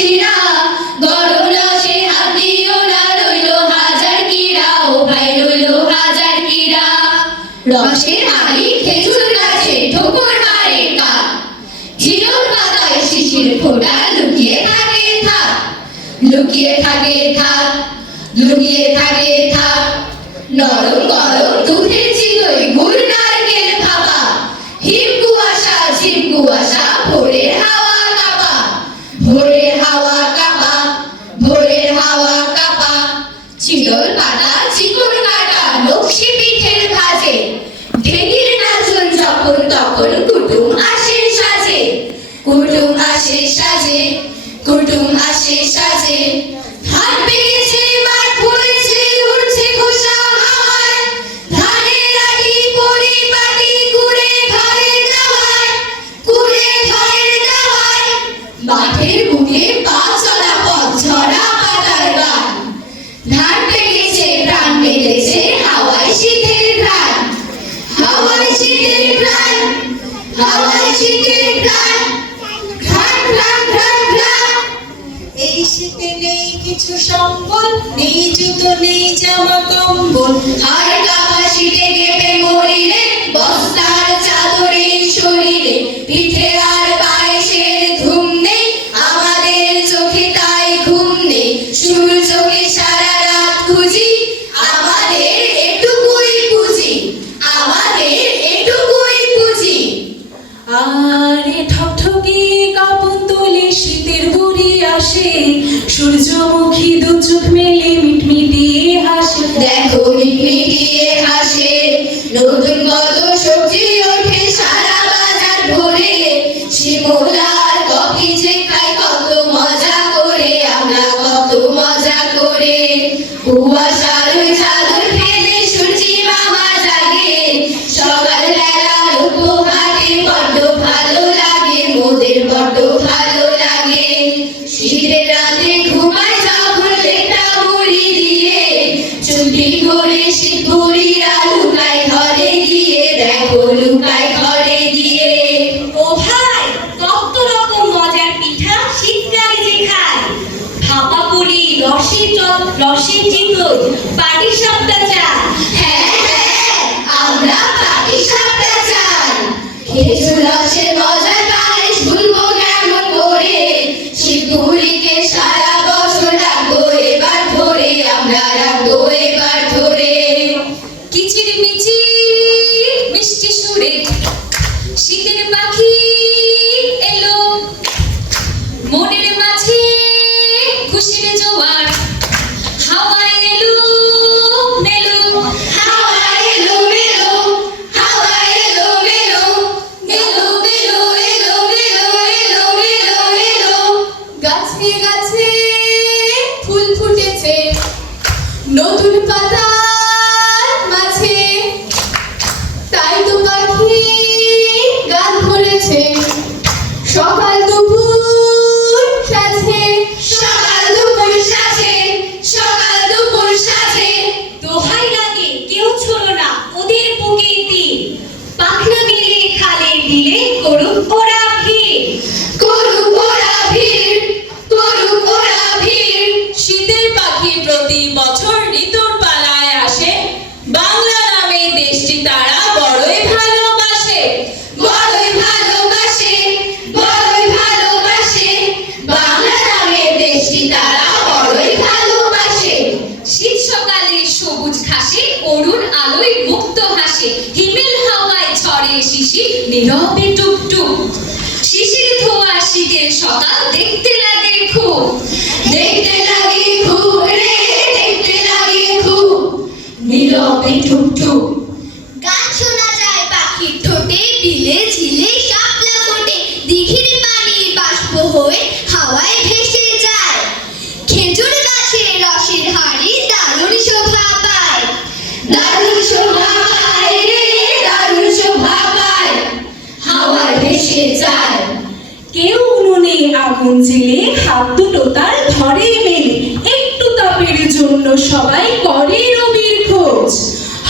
ছিড়া, গরম রসে হাত দিও না, রইলো হাজার কিরা, ও ভাই রইলো হাজার কিরা। রসের হাড়ি খেজুর গাছে ঠোকর মারে কাক, ঝিনুর পাতায় শিশির ফোঁটা লুকিয়ে থাকে থাক, লুকিয়ে থাকে থাক, লুকিয়ে থাকে থাক। নরম গরম দুধের চিতই গুড় নারকেল ভাপা, হিম কুয়াশা ঝিম কুয়াশা ভোরের হাওয়া কাঁপা, ভোরের হাওয়া কাঁপা, ভোরের হাওয়া কাঁপা। চিতল পাতা চিকন কাটা নকশি পিঠের ভাজে, ঢেকির নাচন যখন তখন কুটুম আসে সাজে, কুটুম আসে সাজে, কুটুম আসে সাজে। হাত পেকেছে মাঠ পড়েছে উড়ছে খোসা হাওয়ায়, ধানের আটি পরিপাটি কুড়ে ঘরের দাওয়ায়, কুড়ে ঘরের দাওয়ায়। মাঠের বুকে পা চলা পথ ঝরা পাতার গান, ধান পেকেছে প্রাণ পেকেছে হাওয়ায় শীতের ঘ্রাণ, হাওয়ায় শীতের ঘ্রাণ, হাওয়ায় শীতের ঘ্রাণ, ঘ্রাণ ঘ্রাণ ঘ্রাণ ঘ্রাণ। এই শীতে নেই কিছু সম্বল, নেই জুতো নেই জামা কম্বল, হাড় কাঁপা শীতে কেঁপে মরিলে বস্তার চাদরে শরীরে, পিঠে আর পায়েসের ধুম নেই, আমাদের চোখে তাই ঘুম নেই। সূর্যকে সারা রাত খুঁজি, আমাদের এটুকুই পুঁজি, আমাদের এটুকুই পুঁজি। আরে ঠকঠকে কাপন তোলে শীতের বুড়ি আসে, সূর্যমুখী দু চোখ মেলে মিটমিটিয়ে হাসে। দেখো মিটমিটিয়ে হাসে, নতুন কত সবজি ওঠে সারা বাজার ভরে, শিমুলার কফি যে খাই কত মজা করে আমরা, কত মজা করে। কুয়াশার ওই চাদর ফেলে সূর্যি মামা জাগে, সকালবেলার উপহারে বড্ড ভালো লাগে, মোদের বড্ড ভালো লাগে। শীতের রাতে ঘুমায় যখন লেটা মুড়ি দিয়ে, চুপটি করে শীত বুড়িরা লুকায় ঘরে গিয়ে, দেখো লুকায় ঘরে গিয়ে। ও ভাই, কত রকম মজার পিঠা শীতকালে যে খায়, ভাপা পুরি, রসের রসের চিতই, পাটিসাপটা চাল। হ্যাঁ হ্যাঁ, আমরা পাটিসাপটা চাই, খেজুর রসের মজার পায়েস ভুলবো কেমন করে, শীতগুলিকে সারা বছর রাখবো এবার ধরে, আমরা রাখবো এবার ধরে। কিচির মিচির মিষ্টি সুরে শীতের পাখি এলো, মনের মাঝে খুশির জোয়ার, হাওয়া এলো মেলো, হাওয়া এলো মেলো, হাওয়া এলো মেলো, মেলো মেলো এলো মেলো এলো মেলো এলো। গাছে গাছে ফুল ফুটেছে নতুন পাতার মাঝে, তাই তো পাখি গান ধরেছে সকাল দুপুর সাজে, সকাল দুপুর সাজে, সকাল দুপুর সাজে। দোহাই লাগে কেউ ছোড়ো না ওদের বুকে তীর, পাখনা মিলে খালে বিলে করুক ওরা ভিড়, করুক ওরা ভিড়, করুক ওরা ভিড়। শীতের পাখি প্রতি বছর ঋতুর পালায় আসে, বাংলা নামে দেশটি তারা বড়ই ভালোবাসে, বড়ই ভালোবাসে, বড়ই ভালোবাসে, বাংলা নামের দেশটি তারা বড়ই ভালোবাসে। শীত সকালে সবুজ ঘাসে অরুণ আলোয় মুক্ত হাসে, হিমেল হাওয়ায় ঝড়ে শিশির নীরবে টুকটুক, শিশির ধোয়া শীতের সকাল দেখতে লাগে খুব, দেখতে লাগে খুব রে, দেখতে লাগে খুব, নীরবে টুকটুক। গান শোনা যায় পাখির ঠোঁটে, বিলে ঝিলে শাপলা ফোটে, দিঘির পানি বাষ্প হয়ে হাওয়ায় ভেসে যায়, খেজুর গাছে রসের হাড়ি দারুণ শোভা পায়, দারুণ শোভা পায় রে, দারুণ শোভা পায়, হাওয়ায় ভেসে যায়। কেউ উনুনে আগুন জেলে হাত দুটো তার ধরে মেলে, একটু তাপের জন্য সবাই করে রবির খোঁজ,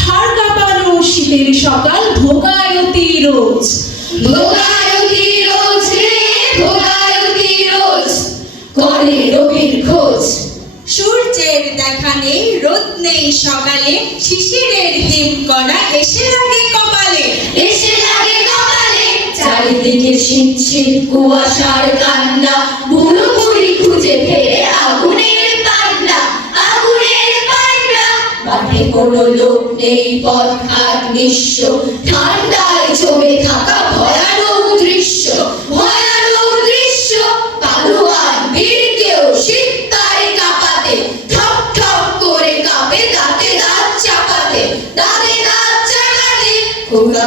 হাড় কাঁপানো শীতের সকাল ভোগায়তি রোজ, ভোগায়তি রোজ রে, ভোগায়তি রোজ। করে রবির খোঁজ। সূর্যের দেখা নেই, রোদ নেই সকালে, শিশিরের হিম কণা এসে লাগে কপালে। এসে লাগে কপালে, চারিদিকে শীত শীত কুয়াশার কান্না, বুড়ো বুড়ি খুঁজে ফেরে আগুনের পান্না, আগুনের পান্না। মাঠে কোনো লোক নেই, পথ ঘাট নিঃস্ব, ঠান্ডায় জমে থাকা ভয়ানক দৃশ্য, ভয়ানক দৃশ্য। পালোয়ান বীর কেউ শীতকালে কাঁপাতে, ঠক ঠক করে কাঁপে দাঁতে দাঁত চাপাতে, দাঁতে দাঁত চাপাতে।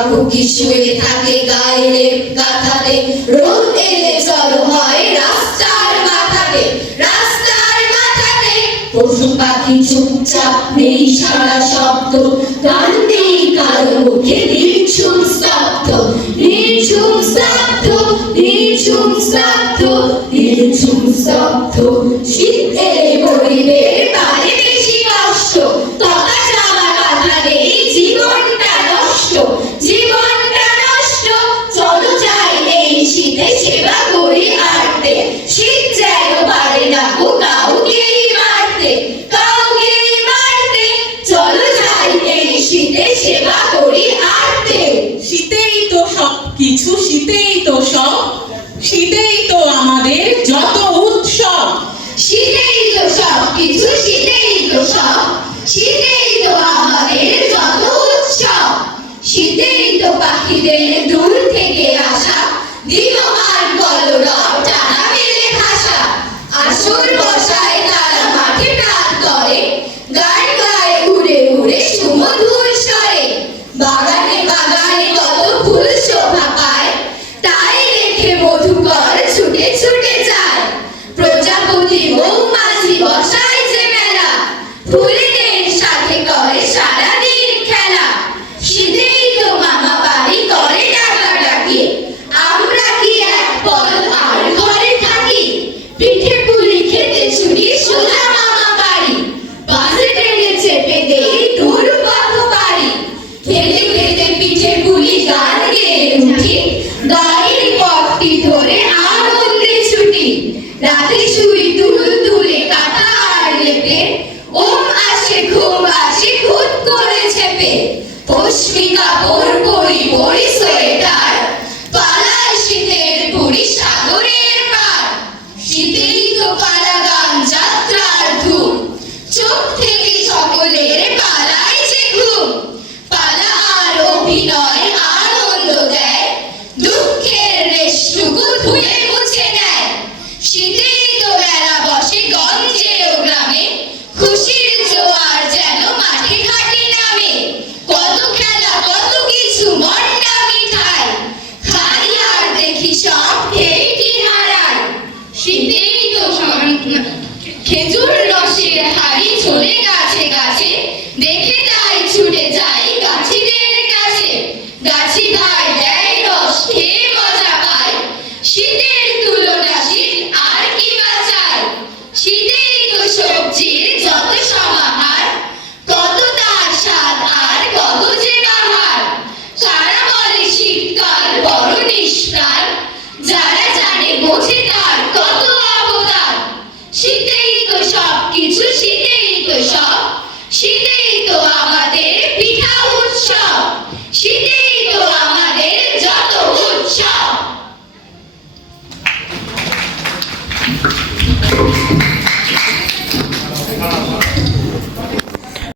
কুকি শুয়ে থাকে গায়ে লেপ কাঁথাতে, রোদ এলে জড়ো হয় রাস্তার মাথাতে, রাস্তার মাথাতে। পশু পাখি চুপচাপ, নেই সারা শব্দ, গান নেই কারো মুখে, নির্ঝুম স্তব্ধ, নির্ঝুম স্তব্ধ, নির্ঝুম স্তব্ধ, নির্ঝুম স্তব্ধ। শীত এলে গরিবের বাড়ে বেশি কষ্ট, তথা জামা কাঁথা নেই, জীবনটা নষ্ট, জীবনটা নষ্ট। চলো যাই এই শীতে সেবা করি আরতে, শীত যেন পারে না গো কাউকেই মারতে, কাউকেই মারতে। চলো যাই এই শীতে সেবা করি আরতে। শীতেই তো সব কিছু, শীতেই তো সব, শীতেই তো আমাদের যত উৎসব। শীতেই তো সব কিছু, শীতেই তো সব, শীতেই তো আমাদের যত উৎসব। শীতেই তো পাখিদের দূর থেকে আসা, দিনমান কলরব টানা মেলে ভাষা। আসর বসায় তারা মাঠে টান করে, গান গায়ে উড়ে উড়ে সুমধুর স্বরে। বাগানে বাগানে কত ফুল শোভা পায়, তাই দেখে মধুকর ছুটে ছুটে যায়। প্রজাপতি মৌমাছি বসায় যে মেলা, ফুলেদের সাথে করে সারাদিন খেলা। শীতেই তো মামা বাড়ি করে ডাকাডাকি, আমরা কি এক পদ আর ঘরে থাকি। পিঠে পুলি খেতে ছুটি সোজা মামা বাড়ি, বাসে ট্রেনে চেপে দেই দূর পথ পাড়ি। খেতে খেতে পিঠে পুলি গান গেয়ে উঠি, গাড়ির পথটি ধরে আনন্দে ছুটি। রাতে শুই দুল দুলে কাঁথা আর লেপে, ওম আসে ঘুম আসে খুদ করে চেপে। পশমি কাপড় পরি পরি সোয়েটার, পালায় শীতের পুরী সাগরের পার। শীতেই তো পালা গান যাত্রার ধুম, চোখ থেকে সকলের পালায় যে ঘুম। পালা আর অভিনয় আনন্দ দেয়, দুঃখের রেশটুকু ধুয়ে মুছে দেয়। শীতেই তো মেলা বসে গঞ্জে ও গ্রামে, খুশির জোয়ার যেন মাঠে ঘাটে নামে। কত খেলা কত কিছু মন্ডা মিঠাই, খাই আর দেখি সব খেয়েটি হারায়। শীতেই তো খেজুর রসের হাড়ি চলে গাছে গাছে, দেখে তাই ছুটে যাই গাছিদের কাছে। গাছি ভাই দেয় রস, খেয়ে মজা পায়, শীতের তুলনা শীত আর কি বা চাই। শীতেই তো সবজির যত সমাহার, কত তার স্বাদ আর কত যে বাহার। সারা বলে শীতকাল বড় নিষ্প্রাণ, যারা জানে বোঝে তার কত অবদান। শীতেই তো সব কিছু, শীতেই তো সব, শীতেই তো আমাদের পিঠা উৎসব, শীতেই তো আমাদের যত উৎসব।